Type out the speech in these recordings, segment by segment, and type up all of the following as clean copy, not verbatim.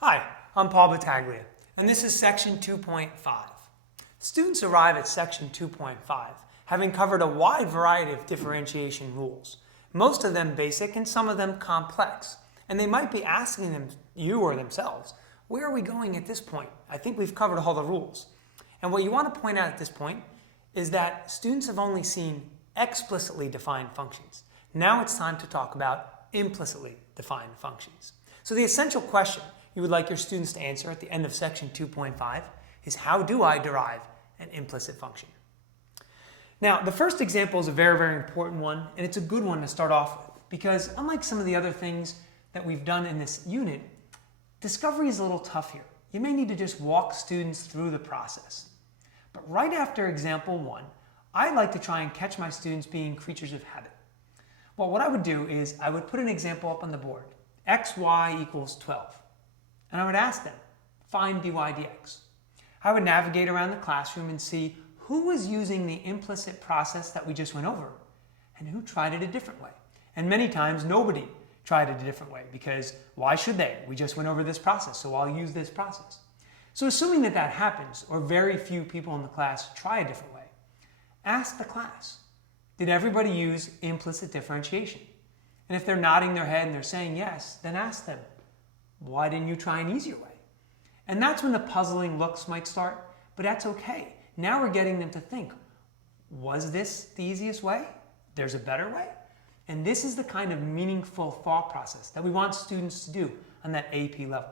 Hi, I'm Paul Battaglia, and this is Section 2.5. Students arrive at Section 2.5 having covered a wide variety of differentiation rules, most of them basic and some of them complex, and they might be asking you or themselves, where are we going at this point? I think we've covered all the rules. And what you want to point out at this point is that students have only seen explicitly defined functions. Now it's time to talk about implicitly defined functions. So the essential question you would like your students to answer at the end of Section 2.5 is, how do I derive an implicit function? Now, the first example is a very, very important one, and it's a good one to start off with, because unlike some of the other things that we've done in this unit, discovery is a little tough here. You may need to just walk students through the process. But right after example 1, I like to try and catch my students being creatures of habit. Well, what I would do is I would put an example up on the board, x, y equals 12. And I would ask them, find dy dx. I would navigate around the classroom and see who was using the implicit process that we just went over and who tried it a different way. And many times nobody tried it a different way, because why should they? We just went over this process, so I'll use this process. So assuming that that happens, or very few people in the class try a different way, ask the class, did everybody use implicit differentiation? And if they're nodding their head and they're saying yes, then ask them, why didn't you try an easier way? And that's when the puzzling looks might start, but that's okay. Now we're getting them to think, was this the easiest way? There's a better way? And this is the kind of meaningful thought process that we want students to do on that AP level.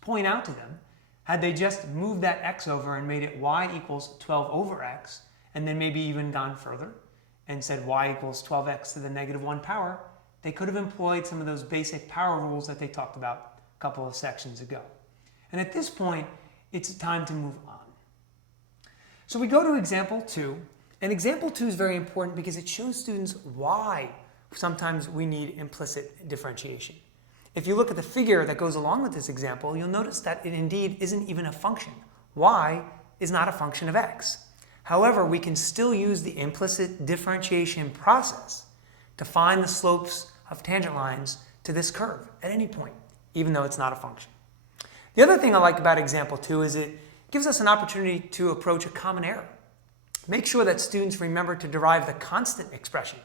Point out to them, had they just moved that x over and made it y equals 12 over x, and then maybe even gone further and said y equals 12x to the negative 1 power, they could have employed some of those basic power rules that they talked about a couple of sections ago. And at this point, it's time to move on. So we go to example 2, and example 2 is very important because it shows students why sometimes we need implicit differentiation. If you look at the figure that goes along with this example, you'll notice that it indeed isn't even a function. Y is not a function of x. However, we can still use the implicit differentiation process to find the slopes of tangent lines to this curve at any point, even though it's not a function. The other thing I like about example 2 is it gives us an opportunity to approach a common error. Make sure that students remember to derive the constant expression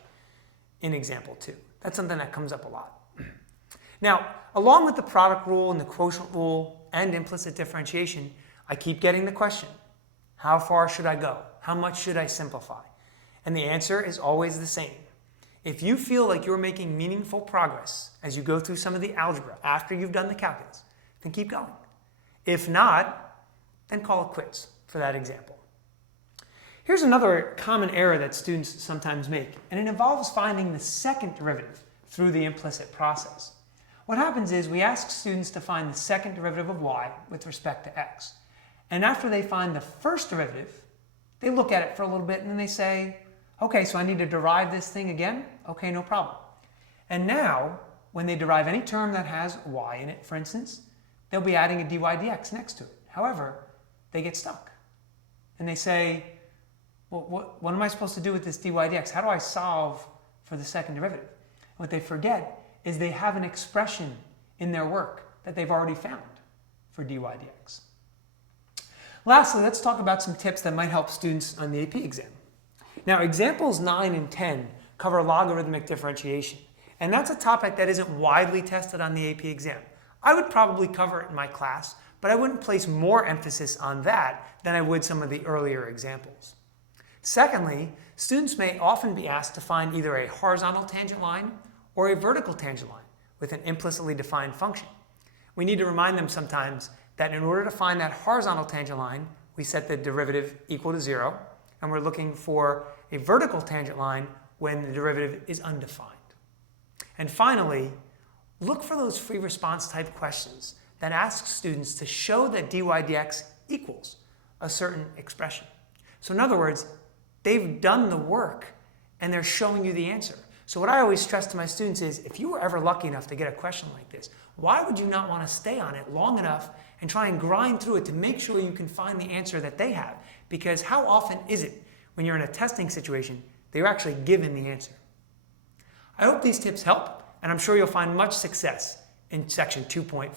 in example 2. That's something that comes up a lot. Now, along with the product rule and the quotient rule and implicit differentiation, I keep getting the question, how far should I go? How much should I simplify? And the answer is always the same. If you feel like you're making meaningful progress as you go through some of the algebra after you've done the calculus, then keep going. If not, then call it quits for that example. Here's another common error that students sometimes make, and it involves finding the second derivative through the implicit process. What happens is we ask students to find the second derivative of y with respect to x. And after they find the first derivative, they look at it for a little bit and then they say, okay, so I need to derive this thing again? Okay, no problem. And now, when they derive any term that has y in it, for instance, they'll be adding a dy dx next to it. However, they get stuck. And they say, well, what am I supposed to do with this dy dx? How do I solve for the second derivative? What they forget is they have an expression in their work that they've already found for dy dx. Lastly, let's talk about some tips that might help students on the AP exam. Now, examples 9 and 10 cover logarithmic differentiation, and that's a topic that isn't widely tested on the AP exam. I would probably cover it in my class, but I wouldn't place more emphasis on that than I would some of the earlier examples. Secondly, students may often be asked to find either a horizontal tangent line or a vertical tangent line with an implicitly defined function. We need to remind them sometimes that in order to find that horizontal tangent line, we set the derivative equal to 0, and we're looking for a vertical tangent line when the derivative is undefined. And finally, look for those free response type questions that ask students to show that dy dx equals a certain expression. So in other words, they've done the work and they're showing you the answer. So what I always stress to my students is, if you were ever lucky enough to get a question like this, why would you not want to stay on it long enough and try and grind through it to make sure you can find the answer that they have? Because how often is it when you're in a testing situation that you're actually given the answer? I hope these tips help, and I'm sure you'll find much success in section 2.5.